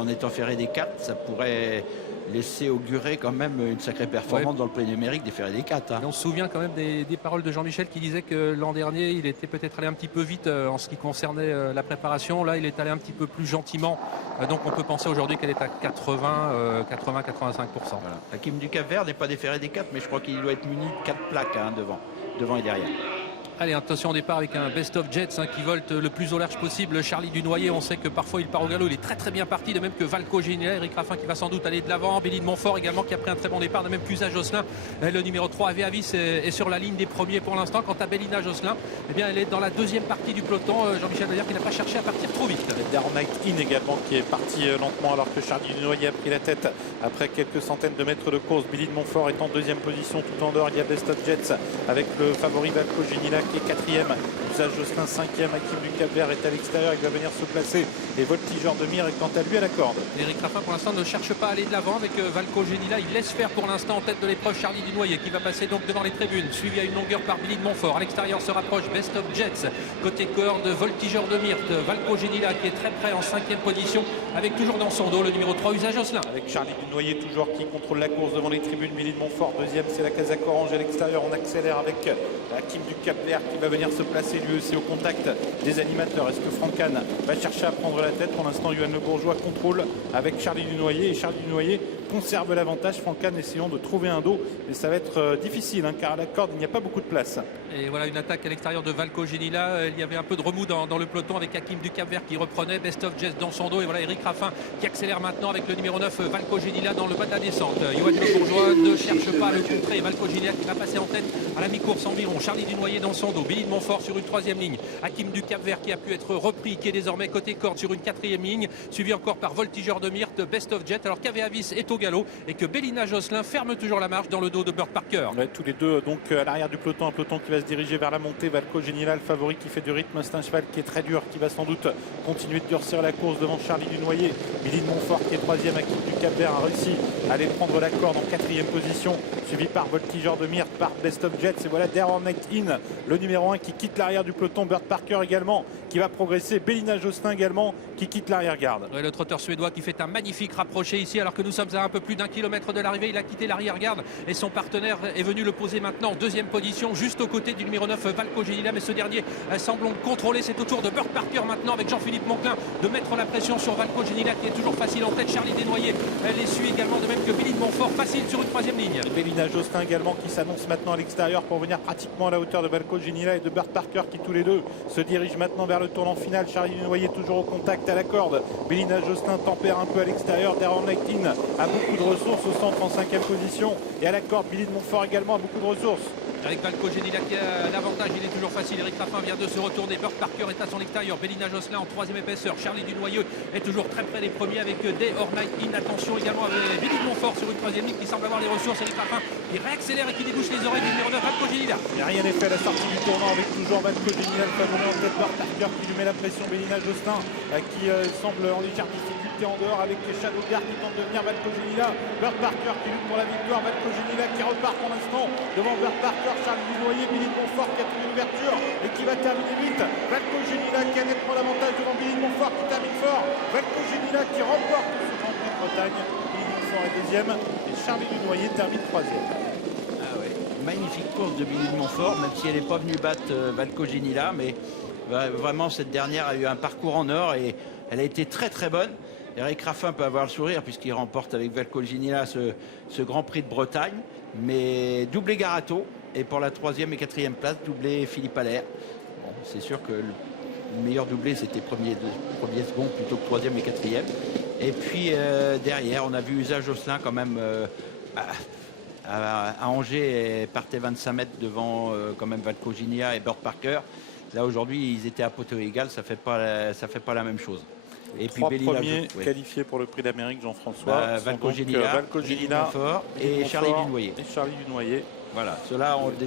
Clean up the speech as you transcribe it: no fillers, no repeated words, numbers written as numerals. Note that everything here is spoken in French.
en étant ferré des 4, ça pourrait laisser augurer quand même une sacrée performance dans le prix numérique des ferrés des 4. Et on se souvient quand même des paroles de Jean-Michel qui disait que l'an dernier, il était peut-être allé un petit peu vite en ce qui concernait la préparation. Là, il est allé un petit peu plus gentiment. Donc on peut penser aujourd'hui qu'elle est à 80-85%. Voilà. Hakim du Cap-Vert n'est pas des ferrés des 4, mais je crois qu'il doit être muni de 4 plaques devant et derrière. Allez, attention au départ avec un Best of Jets qui volte le plus au large possible. Charlie Dunoyer, on sait que parfois il part au galop, il est très bien parti, de même que Valco Genial, Eric Raffin qui va sans doute aller de l'avant, Béline Montfort également qui a pris un très bon départ, de même qu'Usa Josselin, le numéro 3, Ave Avis est sur la ligne des premiers pour l'instant. Quant à Bélina Josselin, eh bien elle est dans la deuxième partie du peloton. Jean-Michel Daillard qui n'a pas cherché à partir trop vite. Darren Knight In également qui est parti lentement alors que Charlie Dunoyer a pris la tête après quelques centaines de mètres de course. Béline Montfort est en deuxième position tout en dehors. Il y a Best of Jets avec le favori Valco Genila qui est quatrième. Usage Josselin 5e, Hakim du Cap-Vert est à l'extérieur, il va venir se placer et Voltigeur de Mire est quant à lui à la corde. Eric Raffin pour l'instant ne cherche pas à aller de l'avant avec Valco Genila, il laisse faire pour l'instant en tête de l'épreuve Charlie Dunoyer qui va passer donc devant les tribunes, suivi à une longueur par Billy de Montfort. À l'extérieur se rapproche Best of Jets, côté corde Voltigeur de Mire, Valco Genila qui est très près en 5e position avec toujours dans son dos le numéro 3 Usage Josselin. Avec Charlie Dunoyer toujours qui contrôle la course devant les tribunes, Billy de Montfort deuxième, c'est la Casaque Orange à l'extérieur. On accélère avec Hakim du Cap-Vert qui va venir se placer lui aussi au contact des animateurs. Est-ce que Franck Kahn va chercher à prendre la tête? Pour l'instant, Yoann Le Bourgeois contrôle avec Charlie Dunoyer et Charlie Dunoyer conserve l'avantage. Franck Kahn essayant de trouver un dos, mais ça va être difficile car à la corde il n'y a pas beaucoup de place. Et voilà une attaque à l'extérieur de Valco Genila. Il y avait un peu de remous dans le peloton avec Hakim du Cap-Vert qui reprenait, Best of Jets dans son dos, et voilà Eric Raffin qui accélère maintenant avec le numéro 9 Valco Genila dans le bas de la descente. Yoann Le Bourgeois ne cherche pas à le contrer, Valco Genila qui va passer en tête à la mi-course environ. Charlie Dunoyer dans son dos, Billy de Montfort sur une troisième ligne, Hakim du Cap-Vert qui a pu être repris, qui est désormais côté corde sur une quatrième ligne, suivi encore par Voltigeur de Myrte, Best of Jet, alors qu'Ave Avis est au galop et que Bélina Josselin ferme toujours la marche dans le dos de Burt Parker. Ouais, tous les deux donc à l'arrière du peloton, un peloton qui va se diriger vers la montée. Valco Genila, le favori qui fait du rythme, c'est un cheval qui est très dur, qui va sans doute continuer de durcir la course devant Charlie Dunoyer. Billy de Montfort qui est troisième, Hakim du Cap-Vert a réussi à aller prendre la corde en quatrième position, suivi par Voltigeur de Myrte, par Best of Jets. Et voilà Darren Knight In, le numéro 1 qui quitte l'arrière du peloton. Burt Parker également qui va progresser, Bélina Josselin également qui quitte l'arrière-garde. Ouais, le trotteur suédois qui fait un magnifique rapproché ici alors que nous sommes à un peu plus d'1 kilomètre de l'arrivée. Il a quitté l'arrière-garde et son partenaire est venu le poser maintenant en deuxième position juste aux côtés du numéro 9 Valco Genila, mais ce dernier semblons le contrôler. C'est au tour de Burt Parker maintenant avec Jean-Philippe Monclin de mettre la pression sur Valco Genila qui est toujours facile en tête. Charlie Dunoyer les suit également, de même que Billy de Montfort facile sur une troisième ligne. Bélina Josselin également qui s'annonce maintenant à l'extérieur pour venir pratiquement à la hauteur de Valco Genila et de Burt Parker qui tous les deux se dirigent maintenant vers le tournant final. Charlie Dunoyer toujours au contact à la corde, Bélina Josselin tempère un peu à l'extérieur. Darren Knight In a beaucoup de ressources au centre en 5e position et à la corde Billy de Montfort également a beaucoup de ressources. Avec Valco Genila qui a l'avantage, il est toujours facile. Eric Raffin vient de se retourner. Burt Parker est à son extérieur. Bélina Josselin en troisième épaisseur. Charlie Dunoyer est toujours très près des premiers avec Day or Night In. Attention également avec Billy de Montfort sur une troisième ligne qui semble avoir les ressources. Eric Raffin qui réaccélère et qui débouche les oreilles du numéro 9 Valco Genila. Il n'y a rien n'est fait à la sortie du tournant avec toujours Valco Genila le favori en tête. Burt Parker qui lui met la pression. Bélina Josselin qui semble en légère difficulté en dehors avec Shadow Guard qui tente de venir. Valco Genila, Burt Parker qui lutte pour la victoire. Valco Genila qui repart pour l'instant devant Burt Parker. Charles Dunoyer, Billy de Montfort qui a pris l'ouverture et qui va terminer vite. Valco Genila qui a nettement l'avantage devant Billy de Montfort qui termine fort. Valco Genila qui remporte ce Grand Prix de Bretagne. Billy de Montfort est deuxième et Charlie Dunoyer termine troisième. Ah ouais. Magnifique course de Billy de Montfort, même si elle n'est pas venue battre Valco Genila, mais vraiment cette dernière a eu un parcours en or et elle a été très bonne. Eric Raffin peut avoir le sourire puisqu'il remporte avec Valco Genila ce Grand Prix de Bretagne, mais doublé Garato et pour la 3e et 4e place doublé Philippe Allaire. Bon, c'est sûr que le meilleur doublé c'était premier second plutôt que 3e et 4e. Et puis derrière on a vu Usage Josselin quand même à Angers et partait 25 mètres devant quand même Valco Genila et Burt Parker. Là aujourd'hui ils étaient à poteau égal, ça fait pas la même chose. Et puis Bélina premiers qualifiés pour le prix d'Amérique, Jean-François. Valco Genila, et Charlie Dunoyer. Voilà, ceux-là ont déjà